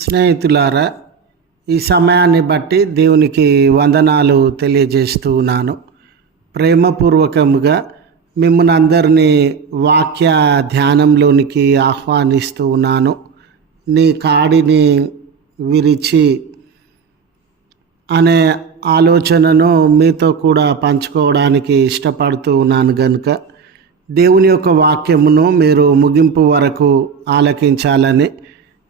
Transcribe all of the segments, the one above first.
స్నేహితులారా ఈ సమయాన్ని బట్టి దేవునికి వందనాలు తెలియజేస్తూ ఉన్నాను. ప్రేమపూర్వకముగా మిమ్మల్ని అందరినీ వాక్య ధ్యానంలోనికి ఆహ్వానిస్తూ ఉన్నాను. నీ కాడిని విరిచి అనే ఆలోచనను మీతో కూడా పంచుకోవడానికి ఇష్టపడుతూ ఉన్నాను గనుక దేవుని యొక్క వాక్యమును మీరు ముగింపు వరకు ఆలకించాలని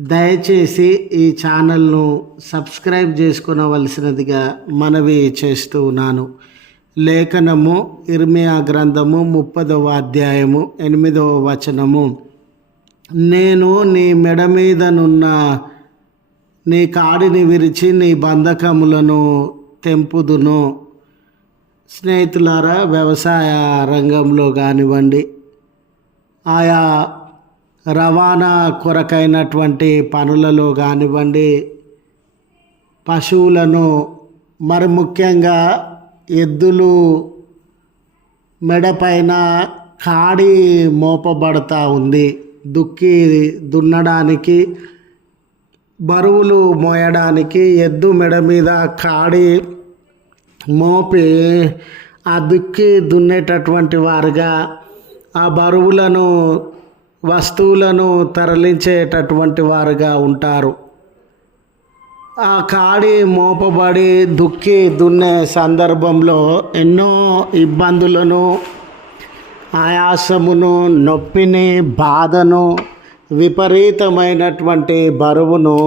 దయచేసి ఈ ఛానల్ను సబ్స్క్రైబ్ చేసుకునవలసినదిగా మనవి చేస్తూ ఉన్నాను. లేఖనము ఇర్మియా గ్రంథము ముప్పదవ అధ్యాయము ఎనిమిదవ వచనము. నేను నీ మెడ మీదనున్న నీ కాడిని విరిచి నీ బంధకములను తెంపుదును. స్నేహితులారా వ్యవసాయ రంగంలో కానివ్వండి ఆయా రవాణా కొరకైనటువంటి పనులలో కానివ్వండి పశువులను మరి ముఖ్యంగా ఎద్దులు మెడపైన కాడి మోపబడతా ఉంది. దుక్కి దున్నడానికి బరువులు మోయడానికి ఎద్దు మెడ మీద కాడి మోపి ఆ దుక్కి దున్నేటటువంటి వారుగా ఆ బరువులను వస్తువులను తరలించేటటువంటి వారుగా ఉంటారు. ఆ కాడి మోపబడి దుక్కి దున్నే సందర్భంలో ఎన్నో ఇబ్బందులను ఆయాసమును నొప్పిని బాధను విపరీతమైనటువంటి బరువును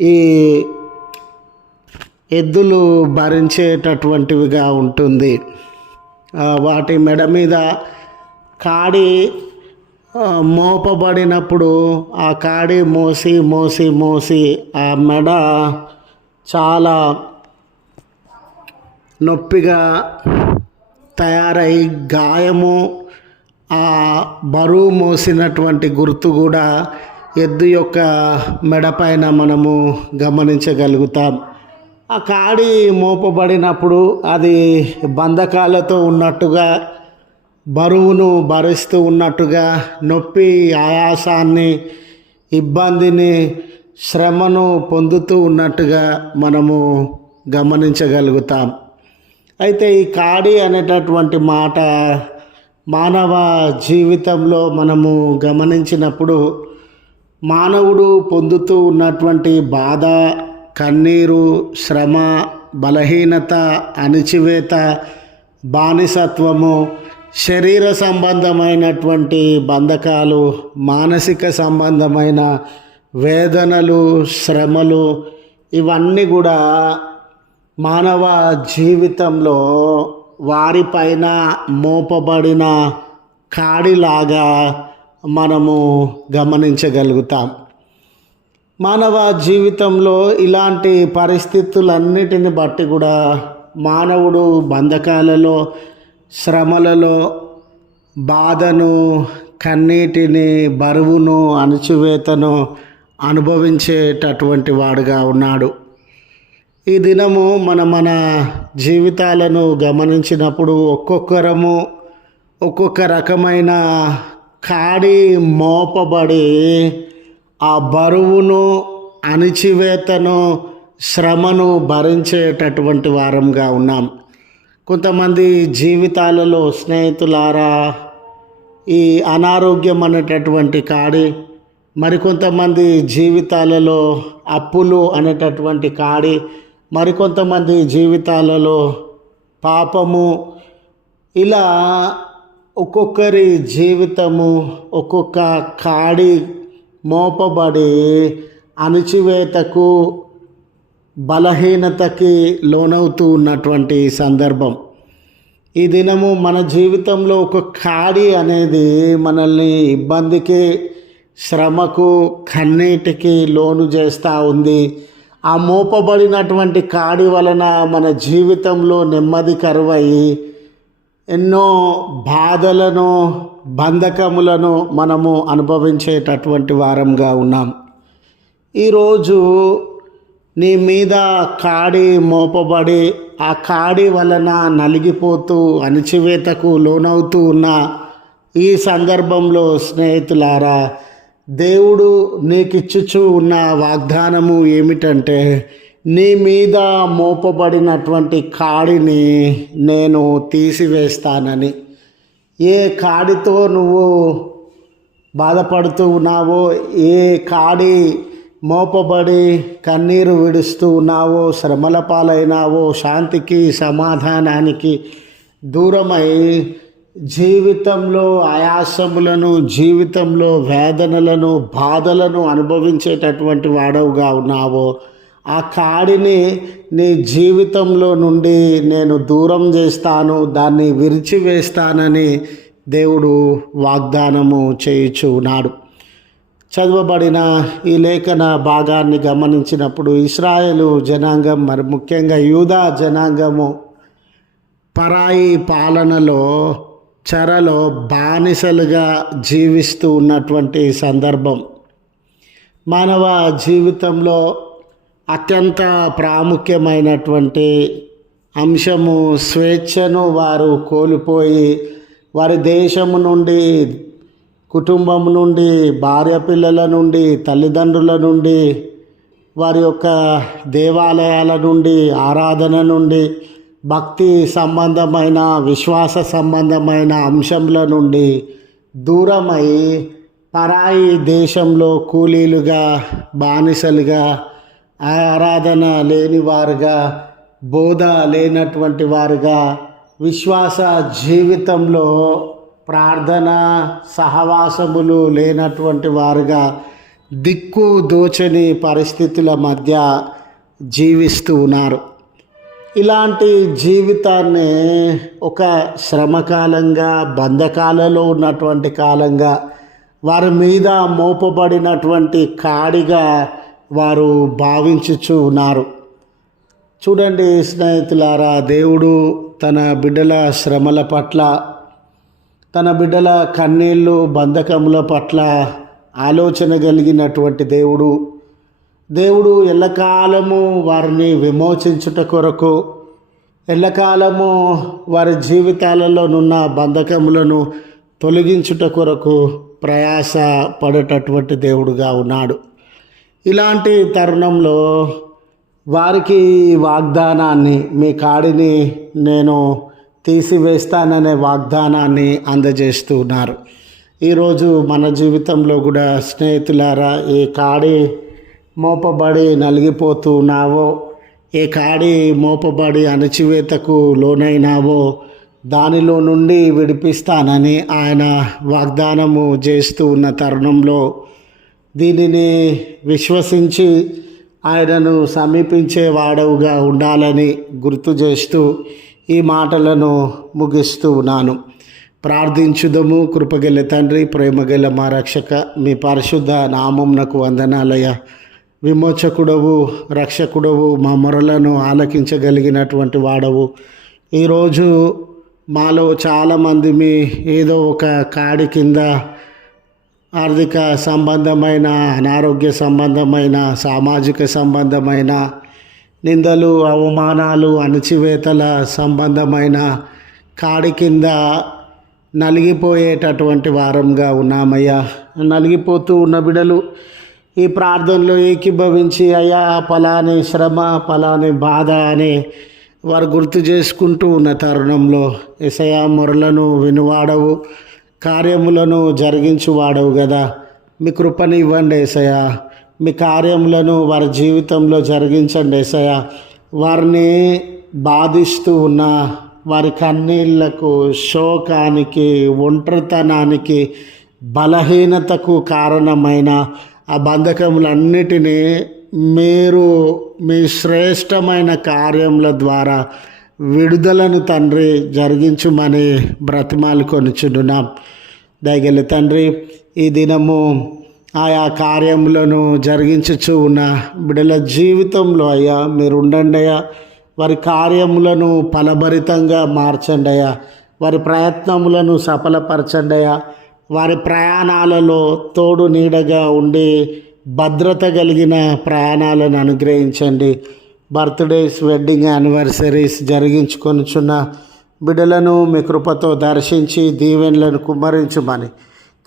ఈ ఎద్దులు భరించేటటువంటివిగా ఉంటుంది. వాటి మెడ మీద కాడి మోపబడినప్పుడు ఆ కాడి మోసి మోసి మోసి ఆ మెడ చాలా నొప్పిగా తయారై గాయము. ఆ బరువు మోసినటువంటి గుర్తు కూడా ఎద్దు యొక్క మెడపైన మనము గమనించగలుగుతాం. ఆ కాడి మోపబడినప్పుడు అది బంధకాలతో ఉన్నట్టుగా బరువును భరిస్తూ ఉన్నట్టుగా నొప్పి ఆయాసాన్ని ఇబ్బందిని శ్రమను పొందుతూ ఉన్నట్టుగా మనము గమనించగలుగుతాం. అయితే ఈ కాడి అనేటటువంటి మాట మానవ జీవితంలో మనము గమనించినప్పుడు మానవుడు పొందుతూ ఉన్నటువంటి బాధ కన్నీరు శ్రమ బలహీనత అణిచివేత బానిసత్వము శరీర సంబంధమైనటువంటి బంధకాలు మానసిక సంబంధమైన వేదనలు శ్రమలు ఇవన్నీ కూడా మానవ జీవితంలో వారిపైన మోపబడిన కాడిలాగా మనము గమనించగలుగుతాం. మానవ జీవితంలో ఇలాంటి పరిస్థితులన్నిటిని బట్టి కూడా మానవుడు బంధకాలలో శ్రమలలో బాధను కన్నీటిని బరువును అణచివేతను అనుభవించేటటువంటి వాడుగా ఉన్నాడు. ఈ దినము మన మన జీవితాలను గమనించినప్పుడు ఒక్కొక్కరము ఒక్కొక్క రకమైన కాడి మోపబడి ఆ బరువును అణిచివేతను శ్రమను భరించేటటువంటి వారంగా ఉన్నాం. కొంతమంది జీవితాలలో స్నేహితులారా ఈ అనారోగ్యం అనేటటువంటి కాడి మరికొంతమంది జీవితాలలో అప్పులు అనేటటువంటి కాడి మరికొంతమంది జీవితాలలో పాపము. ఇలా ఒక్కొక్కరి జీవితము ఒక్కొక్క కాడి మోపబడి అణిచివేతకు బలహీనతకి లోనవుతూ ఉన్నటువంటి సందర్భం. ఈ దినము మన జీవితంలో ఒక కాడి అనేది మనల్ని ఇబ్బందికి శ్రమకు కన్నీటికి లోను చేస్తూ ఉంది. ఆ మోపబడినటువంటి కాడి వలన మన జీవితంలో నెమ్మది కరువయి ఎన్నో బాధలను బంధకములను మనము అనుభవించేటటువంటి వారంగా ఉన్నాం. ఈరోజు నీ మీద కాడి మోపబడి ఆ కాడి వలన నలిగిపోతూ అణచివేతకు లోనవుతూ ఉన్న ఈ సందర్భంలో స్నేహితులారా దేవుడు నీకిచ్చుచు ఉన్న వాగ్దానము ఏమిటంటే నీ మీద మోపబడినటువంటి కాడిని నేను తీసివేస్తానని. ఏ కాడితో నువ్వు బాధపడుతూ ఉన్నావో ఏ కాడి మోపబడి కన్నీరు విడుస్తూ ఉన్నావో శ్రమల పాలైనావో శాంతికి సమాధానానికి దూరమై జీవితంలో ఆయాసములను జీవితంలో వేదనలను బాధలను అనుభవించేటటువంటి వాడవుగా ఉన్నావో ఆ కాడిని నీ జీవితంలో నుండి నేను దూరం చేస్తాను దాన్ని విరిచివేస్తానని దేవుడు వాగ్దానము చేయుచు ఉన్నాడు. చదవబడిన ఈ లేఖన భాగాన్ని గమనించినప్పుడు ఇస్రాయేలు జనాంగం మరి ముఖ్యంగా యూదా జనాంగము పరాయి పాలనలో చెరలో బానిసలుగా జీవిస్తూ ఉన్నటువంటి సందర్భం. మానవ జీవితంలో అత్యంత ప్రాముఖ్యమైనటువంటి అంశము స్వేచ్ఛను వారు కోల్పోయి వారి దేశము నుండి కుటుంబం నుండి భార్య పిల్లల నుండి తల్లిదండ్రుల నుండి వారి యొక్క దేవాలయాల నుండి ఆరాధన నుండి భక్తి సంబంధమైన విశ్వాస సంబంధమైన అంశంల నుండి దూరమై పరాయి దేశంలో కూలీలుగా బానిసలుగా ఆరాధన లేని వారుగా బోధ లేనటువంటి వారుగా విశ్వాస జీవితంలో ప్రార్థన సహవాసములు లేనటువంటి వారుగా దిక్కు దోచని పరిస్థితుల మధ్య జీవిస్తూ ఉన్నారు. ఇలాంటి జీవితాన్ని ఒక శ్రమకాలంగా బంధకాలలో ఉన్నటువంటి కాలంగా వారి మీద మోపబడినటువంటి కాడిగా వారు భావించుచు ఉన్నారు. చూడండి స్నేహితులారా దేవుడు తన బిడ్డల శ్రమల పట్ల తన బిడ్డల కన్నీళ్ళు బంధకముల పట్ల ఆలోచన కలిగినటువంటి దేవుడు. దేవుడు ఎల్లకాలము వారిని విమోచించుట కొరకు ఎల్లకాలము వారి జీవితాలలోనున్న బంధకములను తొలగించుట కొరకు ప్రయాస పడేటటువంటి దేవుడుగా ఉన్నాడు. ఇలాంటి తరుణంలో వారికి వాగ్దానాన్ని మీ కాడిని నేను తీసివేస్తాననే వాగ్దానాన్ని అందజేస్తున్నారు. ఈరోజు మన జీవితంలో కూడా స్నేహితులారా ఏ కాడి మోపబడి నలిగిపోతున్నావో ఏ కాడి మోపబడి అణచివేతకు లోనైనావో దానిలో నుండి విడిపిస్తానని ఆయన వాగ్దానము చేస్తూ ఉన్న తరుణంలో దీనిని విశ్వసించి ఆయనను సమీపించే వాడవుగా ఉండాలని గుర్తు చేస్తూ ఈ మాటలను ముగిస్తూ ఉన్నాను. ప్రార్థించుదము కృపగల తండ్రి ప్రేమగల మా రక్షక మీ పరిశుద్ధ నామంనకు వందనాలయ. విమోచకుడవు రక్షకుడవు మా మొరలను ఆలకించగలిగినటువంటి వాడవు. ఈరోజు మాలో చాలామంది మీ ఏదో ఒక కాడి కింద ఆర్థిక సంబంధమైన అనారోగ్య సంబంధమైన సామాజిక సంబంధమైన నిందలు అవమానాలు అణచివేతల సంబంధమైన కాడి కింద నలిగిపోయేటటువంటి వారంగా ఉన్నామయ్యా. నలిగిపోతూ ఉన్న బిడలు ఈ ప్రార్థనలో ఏకీభవించి అయ్యా పలాని శ్రమ పలాని బాధ అని వారు గుర్తు చేసుకుంటూ ఉన్న తరుణంలో ఇసయా మొరలను వినువాడవు కార్యములను జరిగించువాడవు కదా మీ కృపని ఇవ్వండి ఏసయా మీ కార్యములను వారి జీవితంలో జరిగించండి ఏసయా వారిని బాధిస్తూ ఉన్న వారి కన్నీళ్ళకు శోకానికి ఒంటరితనానికి బలహీనతకు కారణమైన ఆ బంధకములన్నిటినీ మీరు మీ శ్రేష్టమైన కార్యముల ద్వారా విడుదలను తండ్రి జరిగించుమని బ్రతిమాలు కొనుచున్నాం దయగలి తండ్రి ఈ దినము ఆయా కార్యములను జరిగించుచు ఉన్న బిడల జీవితంలో అయ్యా మీరు ఉండండి అయ్యా. వారి కార్యములను ఫలభరితంగా మార్చండి అయ్యా. వారి ప్రయత్నములను సఫలపరచండి అయ్యా. వారి ప్రయాణాలలో తోడు నీడగా ఉండి భద్రత కలిగిన ప్రయాణాలను అనుగ్రహించండి. బర్త్డేస్ వెడ్డింగ్ యానివర్సరీస్ జరిగించుకొనుచున్న బిడ్డలను మీ కృపతో దర్శించి దీవెనలను కుమ్మరించమని